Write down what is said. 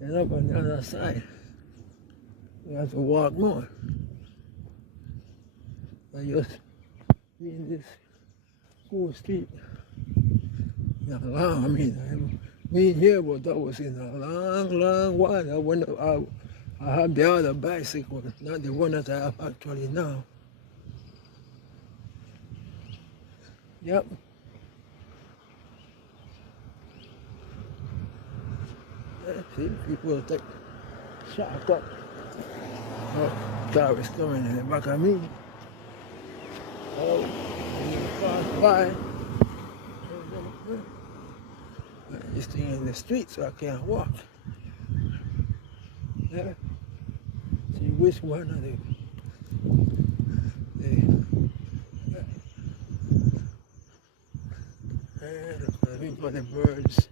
And up on the other side, you have to walk more. I just in this cool street. Not long, I mean, I've been here, but that was in a long, long while. When I have the other bicycle, not the one that I have actually now. Yep. Yeah, see, people take shortcut. Oh, car is coming in the back of me. Oh, pass by. This thing in the street, so I can't walk. Yeah. See which one of them. And look at the birds.